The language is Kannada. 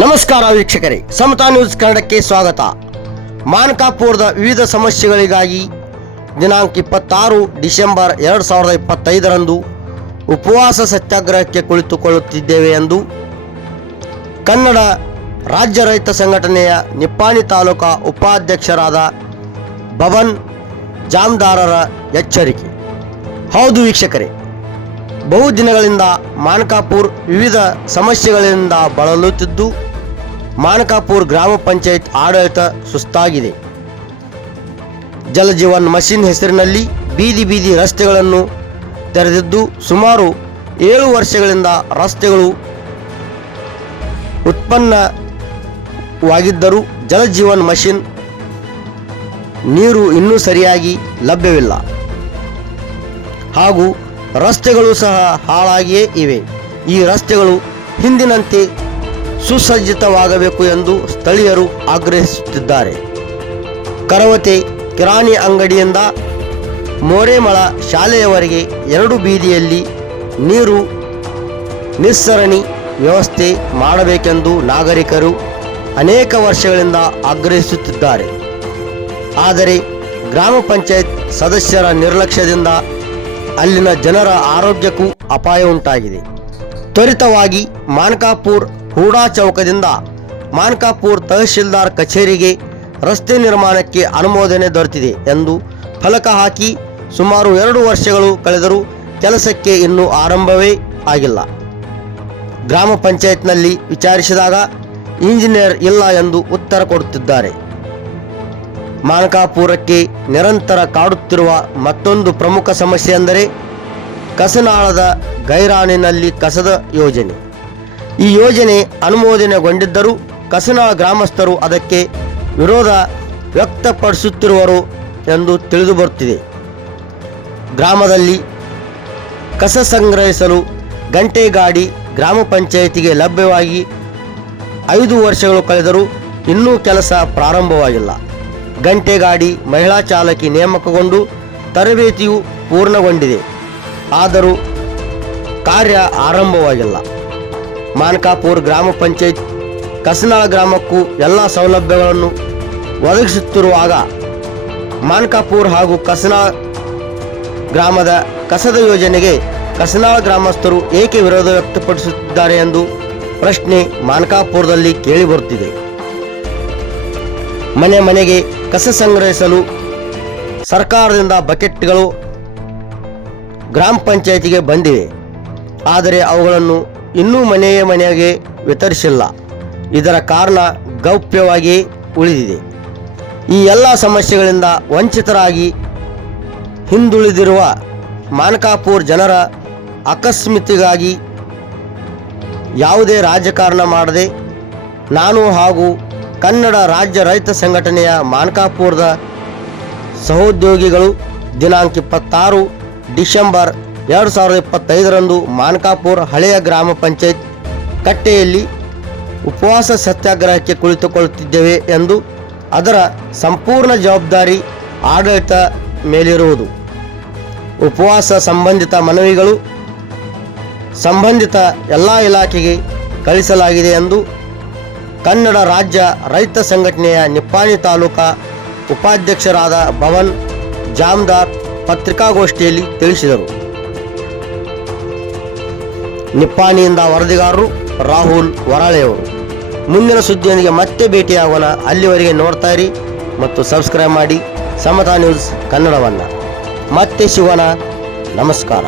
ನಮಸ್ಕಾರ ವೀಕ್ಷಕರೇ, ಸಮತಾ ನ್ಯೂಸ್ ಕನ್ನಡಕ್ಕೆ ಸ್ವಾಗತ. ಮಾನಕಾಪುರದ ವಿವಿಧ ಸಮಸ್ಯೆಗಳಿಗಾಗಿ ದಿನಾಂಕ 26 ಡಿಸೆಂಬರ್ 2025ರಂದು ಉಪವಾಸ ಸತ್ಯಾಗ್ರಹಕ್ಕೆ ಕುಳಿತುಕೊಳ್ಳುತ್ತಿದ್ದೇವೆ ಎಂದು ಕನ್ನಡ ರಾಜ್ಯ ರೈತ ಸಂಘಟನೆಯ ನಿಪ್ಪಾಣಿ ತಾಲೂಕಾ ಉಪಾಧ್ಯಕ್ಷರಾದ ಭವನ್ ಜಾಮದಾರರ ಎಚ್ಚರಿಕೆ. ಹೌದು ವೀಕ್ಷಕರೇ, ಬಹುದಿನಗಳಿಂದ ಮಾನಕಾಪುರ ವಿವಿಧ ಸಮಸ್ಯೆಗಳಿಂದ ಬಳಲುತ್ತಿದ್ದು ಮಾನಕಾಪುರ ಗ್ರಾಮ ಪಂಚಾಯತ್ ಆಡಳಿತ ಸುಸ್ತಾಗಿದೆ. ಜಲಜೀವನ್ ಮಿಷನ್ ಹೆಸರಿನಲ್ಲಿ ಬೀದಿ ಬೀದಿ ರಸ್ತೆಗಳನ್ನು ತೆರೆದಿದ್ದು ಸುಮಾರು 7 ವರ್ಷಗಳಿಂದ ರಸ್ತೆಗಳು ಉತ್ಪನ್ನವಾಗಿದ್ದರೂ ಜಲಜೀವನ್ ಮಿಷನ್ ನೀರು ಇನ್ನೂ ಸರಿಯಾಗಿ ಲಭ್ಯವಿಲ್ಲ ಹಾಗೂ ರಸ್ತೆಗಳು ಸಹ ಹಾಳಾಗಿಯೇ ಇವೆ. ಈ ರಸ್ತೆಗಳು ಹಿಂದಿನಂತೆ ಸುಸಜ್ಜಿತವಾಗಬೇಕು ಎಂದು ಸ್ಥಳೀಯರು ಆಗ್ರಹಿಸುತ್ತಿದ್ದಾರೆ. ಕರವತೆ ಕಿರಾಣಿ ಅಂಗಡಿಯಿಂದ ಮೋರೆಮಳ ಶಾಲೆಯವರೆಗೆ 2 ಬೀದಿಯಲ್ಲಿ ನೀರು ನಿಸ್ಸರಣಿ ವ್ಯವಸ್ಥೆ ಮಾಡಬೇಕೆಂದು ನಾಗರಿಕರು ಅನೇಕ ವರ್ಷಗಳಿಂದ ಆಗ್ರಹಿಸುತ್ತಿದ್ದಾರೆ. ಆದರೆ ಗ್ರಾಮ ಪಂಚಾಯತ್ ಸದಸ್ಯರ ನಿರ್ಲಕ್ಷ್ಯದಿಂದ ಅಲ್ಲಿನ ಜನರ ಆರೋಗ್ಯಕ್ಕೂ ಅಪಾಯ ಉಂಟಾಗಿದೆ. ತ್ವರಿತವಾಗಿ ಮಾನಕಾಪುರ ಹೂಡಾ ಚೌಕದಿಂದ ಮಾನಕಾಪುರ ತಹಶೀಲ್ದಾರ್ ಕಚೇರಿಗೆ ರಸ್ತೆ ನಿರ್ಮಾಣಕ್ಕೆ ಅನುಮೋದನೆ ದೊರೆತಿದೆ ಎಂದು ಫಲಕ ಹಾಕಿ ಸುಮಾರು 2 ವರ್ಷಗಳು ಕಳೆದರೂ ಕೆಲಸಕ್ಕೆ ಇನ್ನೂ ಆರಂಭವೇ ಆಗಿಲ್ಲ. ಗ್ರಾಮ ಪಂಚಾಯತ್ನಲ್ಲಿ ವಿಚಾರಿಸಿದಾಗ ಇಂಜಿನಿಯರ್ ಇಲ್ಲ ಎಂದು ಉತ್ತರ ಕೊಡುತ್ತಿದ್ದಾರೆ. ಮಾನಕಾಪುರಕ್ಕೆ ನಿರಂತರ ಕಾಡುತ್ತಿರುವ ಮತ್ತೊಂದು ಪ್ರಮುಖ ಸಮಸ್ಯೆ ಎಂದರೆ ಕಸನಾಳದ ಗೈರಾಣಿನಲ್ಲಿ ಕಸದ ಯೋಜನೆ. ಈ ಯೋಜನೆ ಅನುಮೋದನೆಗೊಂಡಿದ್ದರೂ ಕಸನಾಳ ಗ್ರಾಮಸ್ಥರು ಅದಕ್ಕೆ ವಿರೋಧ ವ್ಯಕ್ತಪಡಿಸುತ್ತಿರುವರು ಎಂದು ತಿಳಿದುಬರುತ್ತಿದೆ. ಗ್ರಾಮದಲ್ಲಿ ಕಸ ಸಂಗ್ರಹಿಸಲು ಗಂಟೆ ಗಾಡಿ ಗ್ರಾಮ ಪಂಚಾಯಿತಿಗೆ ಲಭ್ಯವಾಗಿ 5 ವರ್ಷಗಳು ಕಳೆದರೂ ಇನ್ನೂ ಕೆಲಸ ಪ್ರಾರಂಭವಾಗಿಲ್ಲ. ಗಂಟೆ ಗಾಡಿ ಮಹಿಳಾ ಚಾಲಕಿ ನೇಮಕಗೊಂಡು ತರಬೇತಿಯು ಪೂರ್ಣಗೊಂಡಿದೆ, ಆದರೂ ಕಾರ್ಯ ಆರಂಭವಾಗಿಲ್ಲ. ಮಾನಕಾಪುರ ಗ್ರಾಮ ಪಂಚಾಯತ್ ಕಸನಾಳ ಗ್ರಾಮಕ್ಕೂ ಎಲ್ಲ ಸೌಲಭ್ಯಗಳನ್ನು ಒದಗಿಸುತ್ತಿರುವಾಗ ಮಾನಕಾಪುರ ಹಾಗೂ ಕಸನಾಳ ಗ್ರಾಮದ ಕಸದ ಯೋಜನೆಗೆ ಕಸನಾಳ ಗ್ರಾಮಸ್ಥರು ಏಕೆ ವಿರೋಧ ವ್ಯಕ್ತಪಡಿಸುತ್ತಿದ್ದಾರೆ ಎಂದು ಪ್ರಶ್ನೆ ಮಾನಕಾಪುರದಲ್ಲಿ ಕೇಳಿಬರುತ್ತಿದೆ. ಮನೆ ಮನೆಗೆ ಕಸ ಸಂಗ್ರಹಿಸಲು ಸರ್ಕಾರದಿಂದ ಬಕೆಟ್ಗಳು ಗ್ರಾಮ ಪಂಚಾಯತಿಗೆ ಬಂದಿವೆ, ಆದರೆ ಅವುಗಳನ್ನು ಇನ್ನೂ ಮನೆಗೆ ವಿತರಿಸಿಲ್ಲ. ಇದರ ಕಾರಣ ಗೌಪ್ಯವಾಗಿಯೇ ಉಳಿದಿದೆ. ಈ ಎಲ್ಲ ಸಮಸ್ಯೆಗಳಿಂದ ವಂಚಿತರಾಗಿ ಹಿಂದುಳಿದಿರುವ ಮಾನಕಾಪುರ ಜನರ ಅಕಸ್ಮಿತಿಗಾಗಿ ಯಾವುದೇ ರಾಜಕಾರಣ ಮಾಡದೆ ನಾನು ಹಾಗೂ ಕನ್ನಡ ರಾಜ್ಯ ರೈತ ಸಂಘಟನೆಯ ಮಾನಕಾಪುರದ ಸಹೋದ್ಯೋಗಿಗಳು ದಿನಾಂಕ 26 ಡಿಸೆಂಬರ್ 2025ರಂದು ಮಾನಕಾಪುರ ಹಳೆಯ ಗ್ರಾಮ ಪಂಚಾಯತ್ ಕಟ್ಟೆಯಲ್ಲಿ ಉಪವಾಸ ಸತ್ಯಾಗ್ರಹಕ್ಕೆ ಕುಳಿತುಕೊಳ್ಳುತ್ತಿದ್ದೇವೆ ಎಂದು ಅದರ ಸಂಪೂರ್ಣ ಜವಾಬ್ದಾರಿ ಆಡಳಿತ ಮೇಲಿರುವುದು. ಉಪವಾಸ ಸಂಬಂಧಿತ ಮನವಿಗಳು ಸಂಬಂಧಿತ ಎಲ್ಲ ಇಲಾಖೆಗೆ ಕಳಿಸಲಾಗಿದೆ ಎಂದು ಕನ್ನಡ ರಾಜ್ಯ ರೈತ ಸಂಘಟನೆಯ ನಿಪ್ಪಾಣಿ ತಾಲೂಕಾ ಉಪಾಧ್ಯಕ್ಷರಾದ ಭವನ್ ಜಾಮದಾರ್ ಪತ್ರಿಕಾಗೋಷ್ಠಿಯಲ್ಲಿ ತಿಳಿಸಿದರು. ನಿಪ್ಪಾಣಿಯಿಂದ ವರದಿಗಾರರು ರಾಹುಲ್ ವರಾಳೆಯವರು. ಮುಂದಿನ ಸುದ್ದಿಯೊಂದಿಗೆ ಮತ್ತೆ ಭೇಟಿಯಾಗೋಣ. ಅಲ್ಲಿವರೆಗೆ ನೋಡ್ತಾ ಇರಿ ಮತ್ತು ಸಬ್ಸ್ಕ್ರೈಬ್ ಮಾಡಿ ಸಮತಾ ನ್ಯೂಸ್ ಕನ್ನಡವನ್ನು. ಮತ್ತೆ ಸಿಗೋಣ. ನಮಸ್ಕಾರ.